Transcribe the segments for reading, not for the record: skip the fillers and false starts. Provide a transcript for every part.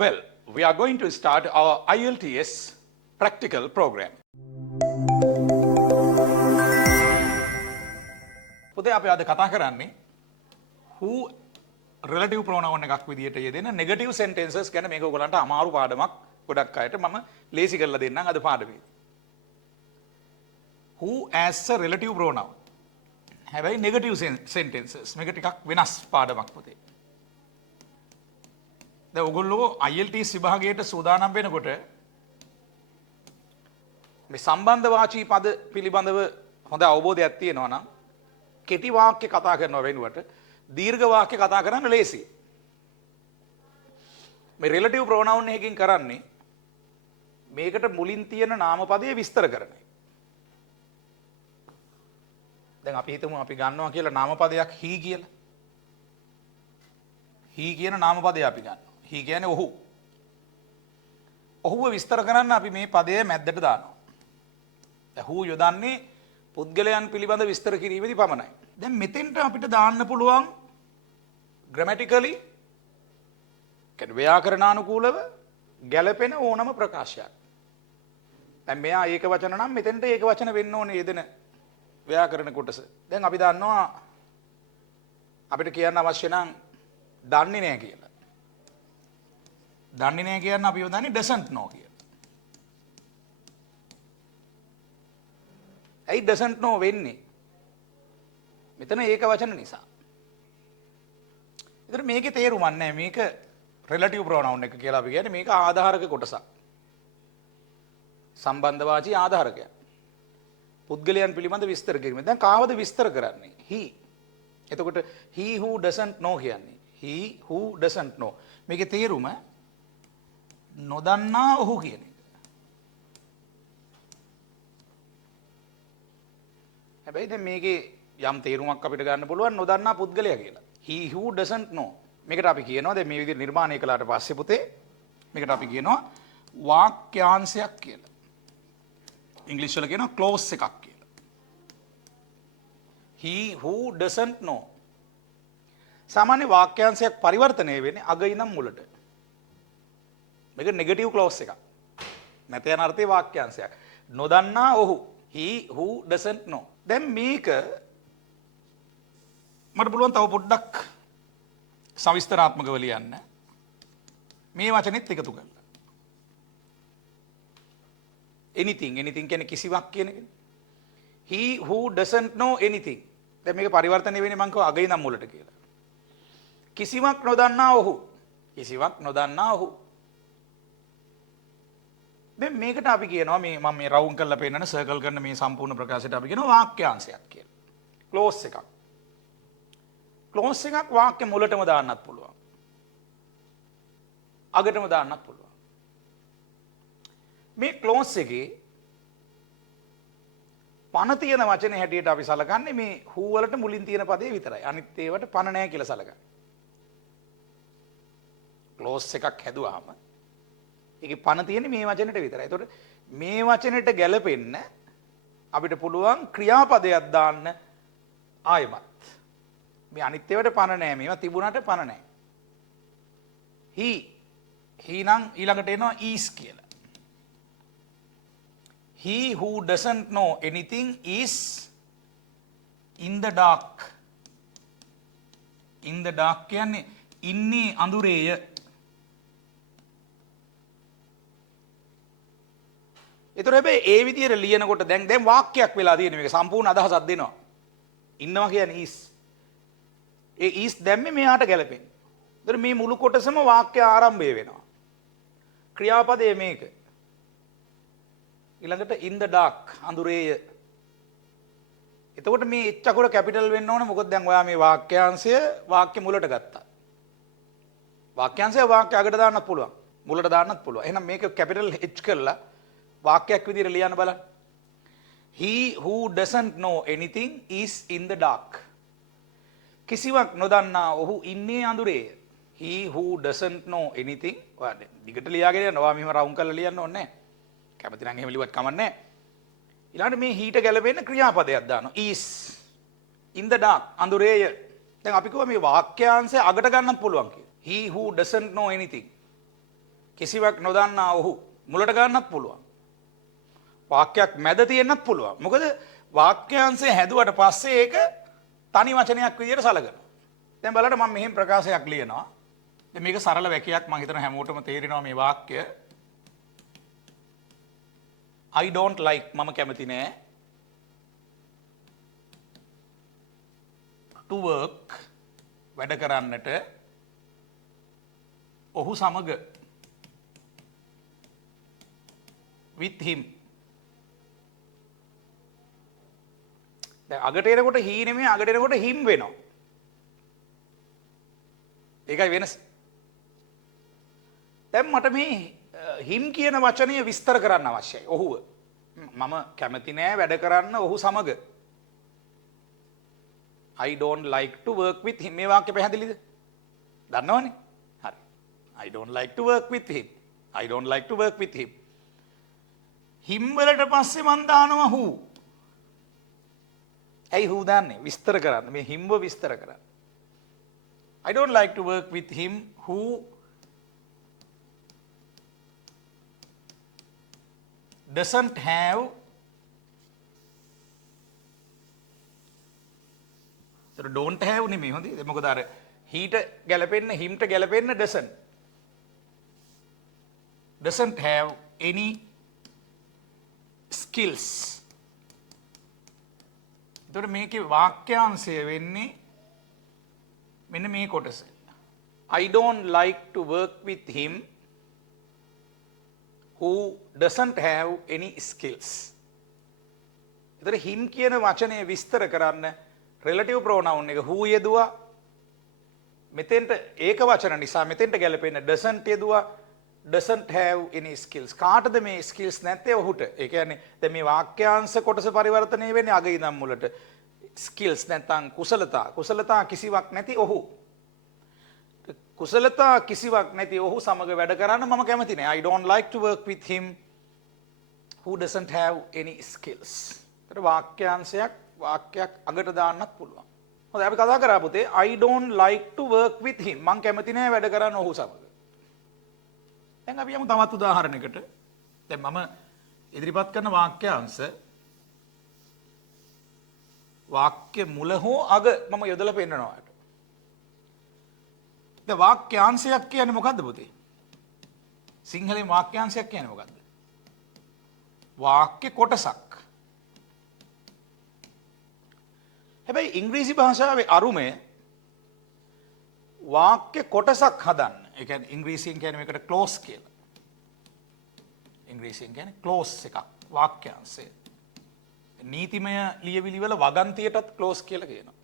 Well, we are going to start our IELTS practical program. පුතේ අපි අද කතා කරන්නේ who relative pronoun එකක් විදියට යෙදෙන negative sentences ගැන. මේක ඔයගලන්ට අමාරු පාඩමක් ගොඩක් අයට මම ලේසි කරලා දෙන්නම් අද පාඩමේ. Who as a relative pronoun. හැබැයි negative sentences මේක ටිකක් වෙනස් පාඩමක් පුතේ. දැන් ඔයගොල්ලෝ IELTS විභාගයට සූදානම් වෙනකොට මේ සම්බන්ධ වාචී පද පිළිබඳව හොඳ අවබෝධයක් තියෙනවා නම් කෙටි වාක්‍ය කතා කරනව වෙනුවට දීර්ඝ වාක්‍ය කතා කරන්න ලේසියි. මේ රිලටිව් ප්‍රොනවුන් එකකින් කරන්නේ මේකට මුලින් තියෙන නාමපදයේ විස්තර කරන එක. දැන් අපි හිතමු අපි ගන්නවා කියලා නාමපදයක් he කියලා. he කියන නාමපදය අපි ගන්නවා. he කියන්නේ ඔහු. ඔහුව විස්තර කරන්න අපි මේ පදයේ මැද්දට දානවා. දැන් who යොදන්නේ පුද්ගලයන් පිළිබඳ විස්තර කිරීමේදී පමණයි. දැන් මෙතෙන්ට අපිට දාන්න පුළුවන් grammatically කියන්නේ ව්‍යාකරණානුකූලව ගැළපෙන ඕනම ප්‍රකාශයක්. දැන් මෙයා ඒක වචන නම් මෙතෙන්ට ඒක වචන වෙන්න ඕනේ යෙදෙන ව්‍යාකරණ කොටස. දැන් අපි දන්නවා අපිට කියන්න අවශ්‍ය නම් දන්නේ නැහැ කියලා. දන්නේ නැහැ කියන්න අපි යොදන්නේ doesn't know කියලා. ඇයි doesn't know වෙන්නේ? මෙතන ඒක වචන නිසා. ඒතර මේකේ තේරුමක් නැහැ. මේක relative pronoun එක කියලා අපි කියන්නේ මේක ආධාරක කොටසක්. සම්බන්ධවාචී ආධාරකයක්. පුද්ගලයන් පිළිබඳ විස්තර කිරීම. දැන් කාවද විස්තර කරන්නේ? he. එතකොට he who doesn't know කියන්නේ. he who doesn't know. මේකේ තේරුම නොදන්නා ඔහු කියන එක. හැබැයි දැන් මේකේ යම් තේරුමක් අපිට ගන්න පුළුවන් නොදන්නා පුද්ගලයා කියලා. he who doesn't know. මේකට අපි කියනවා දැන් මේ විදිහට නිර්මාණය කළාට පස්සේ පුතේ මේකට අපි කියනවා වාක්‍යාංශයක් කියලා. ඉංග්‍රීසි වල කියනවා clause එකක් කියලා. he who doesn't know. සාමාන්‍ය වාක්‍යාංශයක් පරිවර්තනය වෙන්නේ අග ඉඳන් මුලට. මේක නෙගටිව් clause එකක්. නැත යන අර්ථයේ වාක්‍යාංශයක්. නොදන්නා ඔහු he who doesn't know. දැන් මේක මට පුළුවන් තව පොඩ්ඩක් සවිස්තරාත්මකව ලියන්න. මේ වචනේත් එකතු කරලා. anything කියන්නේ කිසිවක් කියන එකනේ. he who doesn't know anything. දැන් මේක පරිවර්තනය වෙන්නේ මම කිව්වා අග ඉඳන් මුලට කියලා. කිසිවක් නොදන්නා ඔහු. කිසිවක් නොදන්නා ඔහු. දැන් මේකට අපි කියනවා මේ මම මේ රවුන්ඩ් කරලා පෙන්නන සර්කල් කරන මේ සම්පූර්ණ ප්‍රකාශයට අපි කියනවා වාක්‍යාංශයක් කියලා. ක්ලෝස් එකක්. ක්ලෝස් එකක් වාක්‍ය මුලටම දාන්නත් පුළුවන්. අගටම දාන්නත් පුළුවන්. මේ ක්ලෝස් එකේ පණ තියෙන වචනේ හැටියට අපි සලකන්නේ මේ who වලට මුලින් තියෙන පදේ විතරයි. අනිත් ඒවට පණ නැහැ කියලා සලකන්නේ. ක්ලෝස් එකක් හැදුවාම ඒකේ පණ තියෙන්නේ මේ වචනෙට විතරයි. ඒතකොට මේ වචනෙට ගැලපෙන්න අපිට පුළුවන් ක්‍රියාපදයක් දාන්න ආයෙමත්. මේ අනිත් ඒවාට පණ නැහැ. මේවා තිබුණාට පණ නැහැ. he නම් ඊළඟට එනවා is කියලා. he who doesn't know anything is in the dark. in the dark කියන්නේ ඉන්නේ අඳුරේය. ඒතර හැබැයි ඒ විදිහට ලියනකොට දැන් වාක්‍යයක් වෙලා තියෙන මේක සම්පූර්ණ අදහසක් දෙනවා. ඉන්නවා කියන්නේ is. ඒ is දැම්මේ මෙයාට ගැලපෙන්නේ. ඒතර මේ මුළු කොටසම වාක්‍ය ආරම්භය වෙනවා. ක්‍රියාපදයේ මේක. ඊළඟට in the dark අඳුරේය. එතකොට මේ h අකුර කැපිටල් වෙන්න ඕනේ. මොකද දැන් ඔයා මේ වාක්‍යාංශය වාක්‍ය මුලට ගත්තා. වාක්‍යාංශය වාක්‍ය අගට දාන්නත් පුළුවන්. මුලට දාන්නත් පුළුවන්. එහෙනම් මේක කැපිටල් h කරලා වාක්‍යයක් විදිහට ලියන්න බලන්න. he who doesn't know anything is in the dark. කිසිවක් නොදන්නා ඔහු ඉන්නේ අඳුරේ. he who doesn't know anything. ඔයා දිගට ලියාගෙන යන්න. ඔයා මෙහෙම රවුන්ඩ් කරලා ලියන්න ඕනේ නැහැ. කැමති නම් එහෙම ලිව්වත් කමක් නැහැ. ඊළඟට මේ he ට ගැලපෙන ක්‍රියාපදයක් දානවා. is in the dark අඳුරේය. දැන් අපි කිව්වා මේ වාක්‍යාංශය අගට ගන්නත් පුළුවන් කියලා. he who doesn't know anything. කිසිවක් නොදන්නා ඔහු මුලට ගන්නත් පුළුවන්. වාක්‍යයක් මැද තියෙන්නත් පුළුවන්. මොකද වාක්‍යාංශය හැදුවට පස්සේ ඒක තනි වචනයක් විදියට සලකනවා. දැන් බලන්න මම මෙහෙම ප්‍රකාශයක් ලියනවා. දැන් මේක සරල වැකියක් මම හිතන හැමෝටම තේරෙනවා මේ වාක්‍ය. I don't like මම කැමති නෑ to work වැඩ කරන්නට ඔහු සමග with him. දැන් අගට එනකොට he නෙමෙයි අගට එනකොට him වෙනවා. ඒකයි වෙනස. දැන් මට මේ him කියන වචනය විස්තර කරන්න අවශ්‍යයි. ඔහුව මම කැමති නෑ වැඩ කරන්න ඔහු සමග. I don't like to work with him. මේ වාක්‍ය පැහැදිලිද? දන්නවනේ? හරි. I don't like to work with him. I don't like to work with him. him වලට පස්සේ මම දානවා who. ඇයි who දාන්නේ? විස්තර කරන්න. මේ him ව විස්තර කරන්න. I don't like to work with him who doesn't have so don't have නෙමෙයි හොඳයි. මොකද අර heට ගැලපෙන්න himට ගැලපෙන්න doesn't have any skills. එතකොට මේකේ වාක්‍යාංශය වෙන්නේ මෙන්න මේ කොටස. I don't like to work with him who doesn't have any skills. එතකොට him කියන වචනය විස්තර කරන්න relative pronoun එක who යෙදුවා. මෙතෙන්ට ඒක වචන නිසා මෙතෙන්ට ගැලපෙන්න doesn't යෙදුවා. doesn't have any skills. කාටද මේ skills නැත්තේ? ඔහුට. ඒ කියන්නේ දැන් මේ වාක්‍යාංශ කොටස පරිවර්තනය වෙන්නේ අග ඉඳන් මුලට. skills නැත්නම් කුසලතා කිසිවක් නැති ඔහු. කුසලතා කිසිවක් නැති ඔහු සමග වැඩ කරන්න මම කැමති නෑ. I don't like to work with him who doesn't have any skills. ඒතර වාක්‍යයක් අගට දාන්නත් පුළුවන්. හොඳයි අපි කතා කරා පුතේ I don't like to work with him. මම කැමති නෑ වැඩ කරන්න ඔහු සමග. දැන් අපි යමු තවත් උදාහරණයකට. දැන් මම ඉදිරිපත් කරන වාක්‍යාංශ වාක්‍ය මුල හෝ අග මම යොදලා පෙන්නනවා. දැන් වාක්‍යාංශයක් කියන්නේ මොකද්ද පුතේ? සිංහලෙන් වාක්‍යාංශයක් කියන්නේ මොකද්ද? වාක්‍ය කොටසක්. හැබැයි ඉංග්‍රීසි භාෂාවේ අරුමය වාක්‍ය කොටසක් හදන්න. ඒ කියන්නේ ඉංග්‍රීසියෙන් කියන්නේ මේකට ක්ලෝස් කියලා. ඉංග්‍රීසියෙන් කියන්නේ ක්ලෝස් එකක් වාක්‍යාංශය. නීතිමය ලියවිලි වල වගන්තියටත් ක්ලෝස් කියලා කියනවා.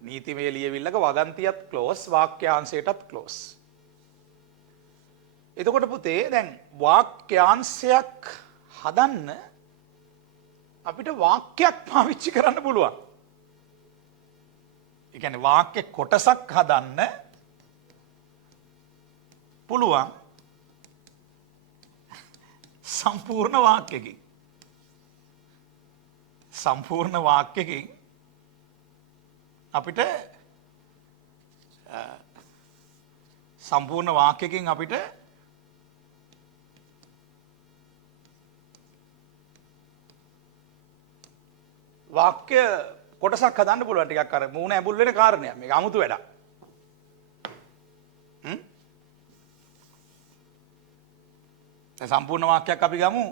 නීතිමය ලියවිල්ලක වගන්තියත් ක්ලෝස් වාක්‍යාංශයටත් ක්ලෝස්. එතකොට පුතේ දැන් වාක්‍යාංශයක් හදන්න අපිට වාක්‍යයක් පාවිච්චි කරන්න පුළුවන්. ඒ කියන්නේ වාක්‍ය කොටසක් හදන්න පුළුවන් සම්පූර්ණ වාක්‍යකින්. සම්පූර්ණ වාක්‍යකින් අපිට වාක්‍ය කොටසක් හදන්න පුළුවන්. ටිකක් අර මූණ ඇඹුල් වෙන කාරණයක්. මේක අමුතු වැඩක්. දැන් සම්පූර්ණ වාක්‍යයක් අපි ගමු.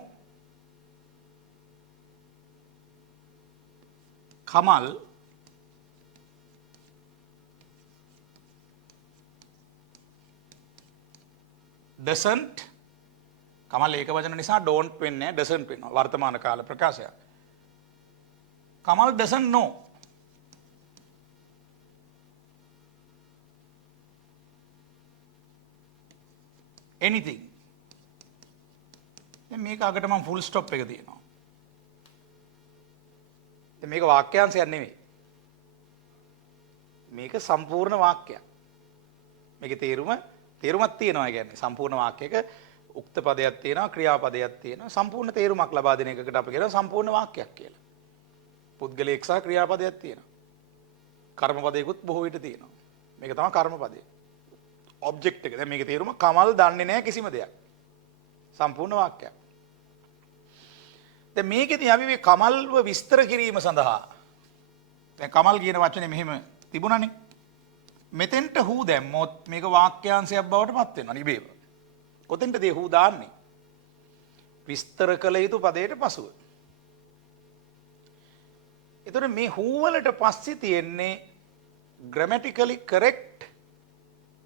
කමල් doesn't කමල් ඒක වචන නිසා don't වෙන්නේ doesn't වෙනවා. වර්තමාන කාල ප්‍රකාශයක්. Kamal doesn't know anything. දැන් මේක අගට මම full stop එක තියෙනවා. දැන් මේක වාක්‍යාංශයක් නෙමෙයි. මේක සම්පූර්ණ වාක්‍යයක්. මේකේ තේරුමක් තියෙනවා. ඒ කියන්නේ සම්පූර්ණ වාක්‍යයක උක්ත පදයක් තියෙනවා, ක්‍රියාපදයක් තියෙනවා. සම්පූර්ණ තේරුමක් ලබා දෙන එකකට අපි කියනවා සම්පූර්ණ වාක්‍යයක් කියලා. පුද්ගලයෙක් සහ ක්‍රියාපදයක් තියෙනවා. කර්මපදයකුත් බොහෝ විට තියෙනවා. මේක තමයි කර්මපදය. ඔබ්ජෙක්ට් එක. දැන් මේකේ තේරුම කමල් දන්නේ නැහැ කිසිම දෙයක්. සම්පූර්ණ වාක්‍යයක්. දැන් මේකෙදී අපි මේ කමල්ව විස්තර කිරීම සඳහා දැන් කමල් කියන වචනේ මෙහෙම තිබුණානේ. මෙතෙන්ට හූ දැම්මොත් මේක වාක්‍යාංශයක් බවට පත් වෙනවා නිබේව. කොතෙන්ටද ඒ හූ දාන්නේ? විස්තර කළ යුතු පදයට පසුව. එතකොට මේ හූ වලට පස්සේ තියෙන්නේ grammatically correct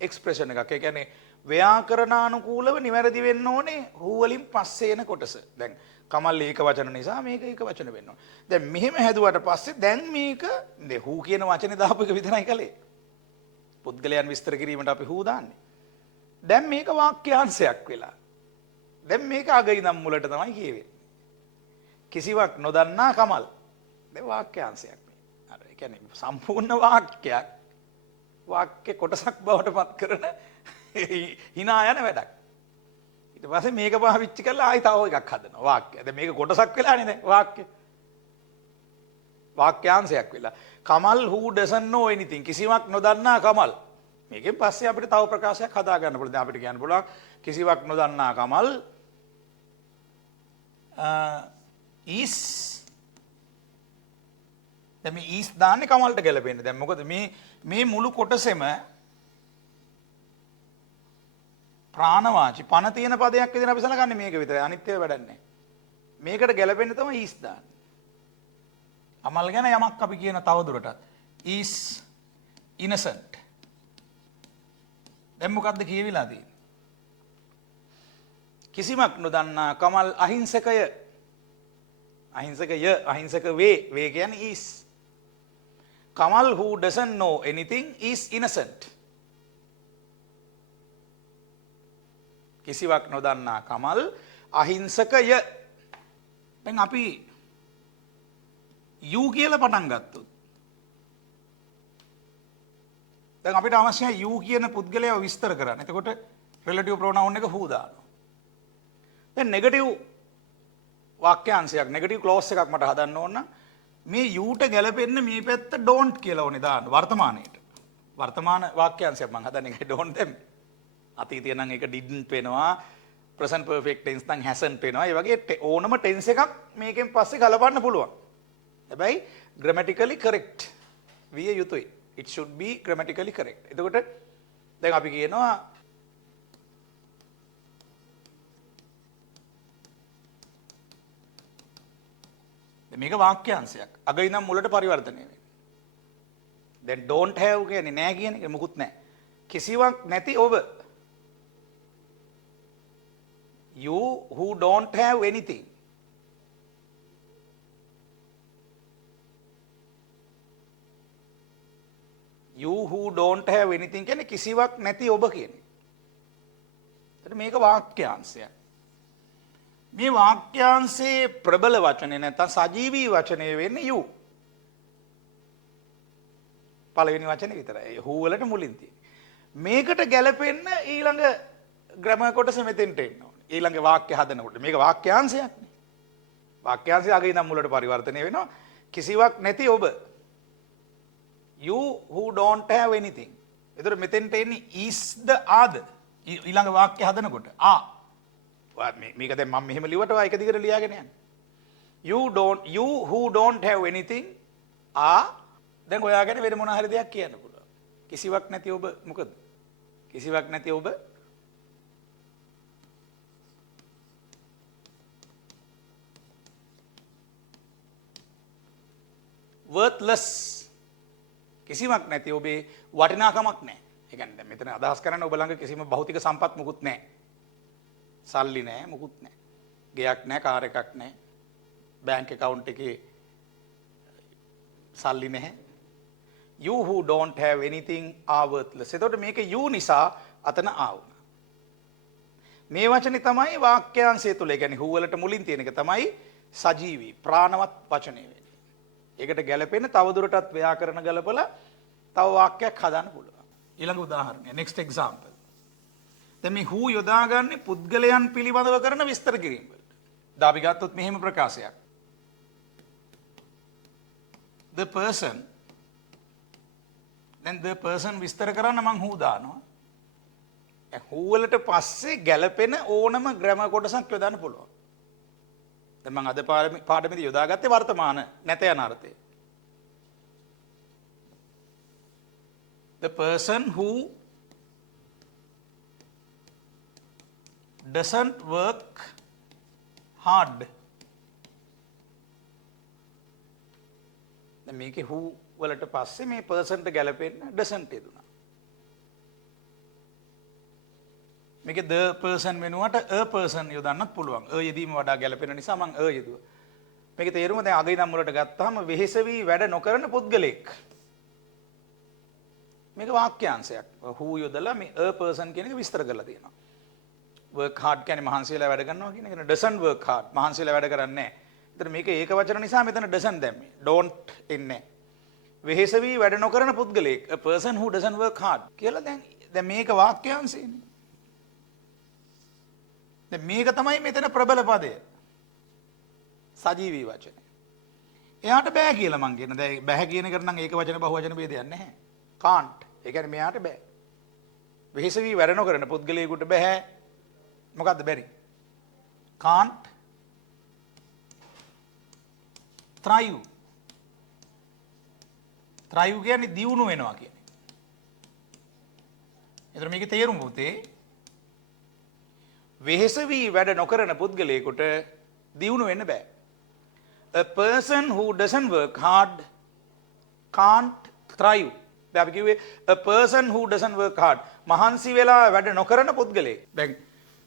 expression එකක්. ඒ කියන්නේ ව්‍යාකරණානුකූලව නිවැරදි වෙන්න ඕනේ හූ වලින් පස්සේ එන කොටස. දැන් කමල් ඒක වචන නිසා මේක ඒක වචන වෙන්න ඕනේ. දැන් මෙහෙම හැදුවට පස්සේ දැන් මේක හූ කියන වචනේ දාපු එක විතරයි කලේ. පුද්ගලයන් විස්තර කිරීමට අපි හූ දාන්නේ. දැන් මේක වාක්‍යාංශයක් වෙලා. දැන් මේක අග ඉඳන් මුලට තමයි කියවෙන්නේ. කිසිවක් නොදන්නා කමල්. දැන් වාක්‍යාංශයක් මේ. අර ඒ කියන්නේ සම්පූර්ණ වාක්‍යයක් වාක්‍ය කොටසක් බවට පත් කරන hina යන වැඩක්. ඊට පස්සේ මේක පාවිච්චි කරලා ආයි තව එකක් හදනවා වාක්‍ය. දැන් මේක කොටසක් වෙලානේ දැන් වාක්‍ය. වාක්‍යාංශයක් වෙලා. Kamal who doesn't know anything. කිසිවක් නොදන්නා කමල්. මේකෙන් පස්සේ අපිට තව ප්‍රකාශයක් හදා ගන්න පුළුවන්. දැන් අපිට කියන්න පුළුවන් කිසිවක් නොදන්නා කමල් is දැන් මේ is දාන්නේ කමල්ට ගැලපෙන්නේ. දැන් මොකද මේ මුළු කොටසෙම ප්‍රාණවාචි පණ තියෙන පදයක් විදිහට අපි සලකන්නේ මේක විතරයි. අනිත් ඒවා වැඩක් නැහැ. මේකට ගැලපෙන්න තමයි is දාන්නේ. අමල් ගැන යමක් අපි කියන තව දුරටත් is innocent. දැන් මොකද්ද කියවිලා තියෙන්නේ? කිසිමක් නොදන්නා කමල් අහිංසකය. අහිංසක වේ කියන්නේ is. Kamal who doesn't know anything is innocent. කිසිවක් නොදන්නා කමල් අහිංසකය. දැන් අපි you කියලා පටන් ගත්තොත් දැන් අපිට අවශ්‍යයි you කියන පුද්ගලයාව විස්තර කරන්න. එතකොට relative pronoun එක who දානවා. දැන් negative වාක්‍යාංශයක් negative clause එකක් මට හදන්න ඕන නම් මේ youට ගැලපෙන්න මේ පැත්ත don't කියලා ඕනේ දාන්න වර්තමානයේට. වර්තමාන වාක්‍යාංශයක් මම හදන එකයි don't දැම්මේ. අතීතය නම් ඒක didn't වෙනවා. present perfect tense නම් hasn't වෙනවා. ඒ වගේ ඕනම tense එකක් මේකෙන් පස්සේ ගලපන්න පුළුවන්. හැබැයි grammatically correct විය යුතුයි. It should be grammatically correct. එතකොට දැන් අපි කියනවා මේක වාක්‍යාංශයක්. අග ඉඳන් මුලට පරිවර්තනය වෙන්නේ. දැන් don't have කියන්නේ නෑ කියන එක මොකුත් නෑ. කිසිවක් නැති ඔබ. You who don't have anything. You who don't have anything කියන්නේ කිසිවක් නැති ඔබ කියන්නේ. එතකොට මේක වාක්‍යාංශයක්. මේ වාක්‍යාංශයේ ප්‍රබල වචනේ නැත්නම් සජීවී වචනේ වෙන්නේ you. පළවෙනි වචනේ විතරයි. who වලට මුලින් තියෙන්නේ. මේකට ගැලපෙන්න ඊළඟ ග්‍රැමර් කොටස මෙතෙන්ට එන්න ඕනේ. ඊළඟ වාක්‍ය හදනකොට මේක වාක්‍යාංශයක් නේ. වාක්‍යාංශය අග ඉඳන් මුලට පරිවර්තනය වෙනවා. කිසිවක් නැති ඔබ. You who don't have anything. එතකොට මෙතෙන්ට එන්නේ is the other. ඊළඟ වාක්‍ය හදනකොට මේක දැන් මම මෙහෙම ලියුවට ඔය එක දිගට ලියාගෙන යන්න. You who don't have anything දැන් ඔයා ගැන වෙන මොන හරි දෙයක් කියන්න පුළුවන්. කිසිවක් නැති ඔබ මොකද? කිසිවක් නැති ඔබ worthless. කිසිවක් නැති ඔබේ වටිනාකමක් නැහැ. ඒ කියන්නේ දැන් මෙතන අදහස් කරන්නේ ඔබ ළඟ කිසිම භෞතික සම්පත් මුකුත් නැහැ. සල්ලි නැහැ මුකුත් නැහැ. ගෙයක් නැහැ කාර් එකක් නැහැ. බැංක් account එකේ සල්ලි නැහැ. You who don't have anything are worthless. එතකොට මේක you නිසා අතන ආවුණා. මේ වචනේ තමයි වාක්‍යාංශය තුල. ඒ කියන්නේ who වලට මුලින් තියෙන එක තමයි සජීවී ප්‍රාණවත් වචනේ වෙන්නේ. ඒකට ගැලපෙන තවදුරටත් ව්‍යාකරණ ගලපලා තව වාක්‍යයක් හදන්න පුළුවන්. ඊළඟ උදාහරණය next example. දැන් මේ who යොදාගන්නේ පුද්ගලයන් පිළිබඳව කරන විස්තර කිරීම වලට. දැන් අපි ගත්තොත් මෙහෙම ප්‍රකාශයක්. The person. දැන් the person විස්තර කරන්න මම who දානවා. who වලට පස්සේ ගැලපෙන ඕනම ග්‍රැමර් කොටසක් යොදන්න පුළුවන්. දැන් මම අද පාඩමේදී යොදාගත්තේ වර්තමාන නැත යන අර්ථය. The person who doesn't work hard. දැන් මේකේ who වලට පස්සේ මේ person ට ගැලපෙන්න doesn't යෙදුණා. මේකේ the person වෙනුවට a person යොදන්නත් පුළුවන්. යෙදීම වඩා ගැලපෙන නිසා මම යෙදුවා. මේකේ තේරුම දැන් අග ඉඳන් මුලට ගත්තාම වෙහෙස වී වැඩ නොකරන පුද්ගලෙක්. මේක වාක්‍යාංශයක්. who යොදලා මේ a person කියන එක විස්තර කරලා තියෙනවා. work hard කියන්නේ මහන්සි වෙලා වැඩ කරනවා කියන එක. doesn't work hard මහන්සි වෙලා වැඩ කරන්නේ නැහැ. ඒතර මේක ඒක වචන නිසා මෙතන doesn't දැම්මේ. don't එන්නේ. වෙහෙස වී වැඩ නොකරන පුද්ගලෙක්. a person who doesn't work hard කියලා දැන් මේක වාක්‍යාංශයනේ. දැන් මේක තමයි මෙතන ප්‍රබල පදය. සජීවී වචනේ. එයාට බෑ කියලා මං කියන. දැන් බෑ කියන එකට නම් ඒක වචන බහුවචන ભેදයක් නැහැ. can't. ඒ කියන්නේ මෙයාට බෑ. වෙහෙස වී වැඩ නොකරන පුද්ගලයෙකුට බෑ. මොකද්ද බැරි? can't thrive. thrive කියන්නේ දියුණු වෙනවා කියන්නේ. ඒතර මේකේ තේරුම පුතේ වෙහෙස වී වැඩ නොකරන පුද්ගලයෙකුට දියුණු වෙන්න බෑ. A person who doesn't work hard can't thrive. දැන් අපි කිව්වේ a person who doesn't work hard මහන්සි වෙලා වැඩ නොකරන පුද්ගලයෙක්. දැන්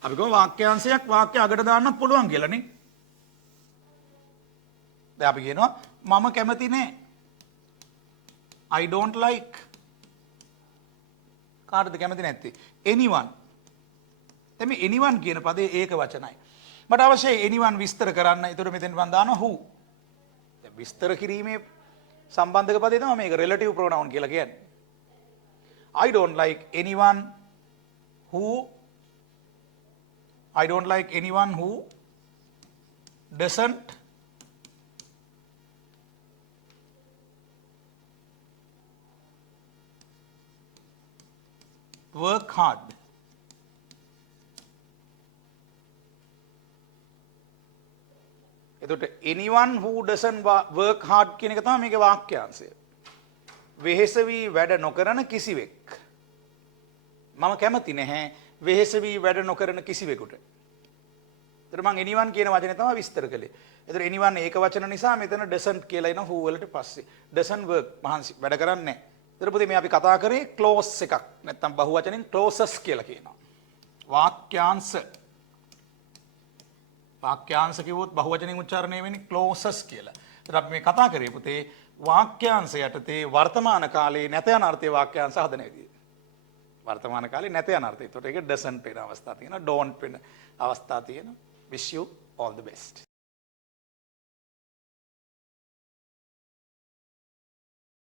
අපි කොහොම වාක්‍යාංශයක් වාක්‍ය අගට දාන්නත් පුළුවන් කියලා නේ. දැන් අපි කියනවා මම කැමති නෑ. I don't like. කාටද කැමති නැත්තේ? anyone. දැන් මේ anyone කියන පදේ ඒක වචනයි. මට අවශ්‍යයි anyone විස්තර කරන්න. ඒතර මෙතෙන් මම දානවා who. දැන් විස්තර කිරීමේ සම්බන්ධක පදේ තමයි මේක relative pronoun කියලා කියන්නේ. I don't like anyone who doesn't work hard. එතකොට anyone who doesn't work hard කියන එක තමයි මේකේ වාක්‍යාංශය. වෙහෙස වී වැඩ නොකරන කිසිවෙක්. මම කැමති නැහැ වෙහෙස වී වැඩ නොකරන කිසිවෙකුට. ඒතර මම anyone කියන වචනේ තමයි විස්තර කළේ. ඒතර anyone ඒක වචන නිසා මෙතන doesn't කියලා එනවා who වලට පස්සේ. doesn't work මහන්සි වැඩ කරන්නේ නැහැ. ඒතර පුතේ මේ අපි කතා කරේ clause එකක්. නැත්තම් බහුවචනෙන් clauses කියලා කියනවා. වාක්‍යාංශ. වාක්‍යාංශ කිව්වොත් බහුවචනෙන් උච්චාරණය වෙන්නේ clauses කියලා. ඒතර අපි මේ කතා කරේ පුතේ වාක්‍යාංශ යටතේ වර්තමාන කාලේ නැත යන අර්ථයේ වාක්‍යාංශ හදන විදිය. වර්තමාන කාලේ නැත යන අර්ථය. ඒතකොට ඒක doesn't වෙන අවස්ථා තියෙනවා, don't වෙන අවස්ථා තියෙනවා. Wish you all the best.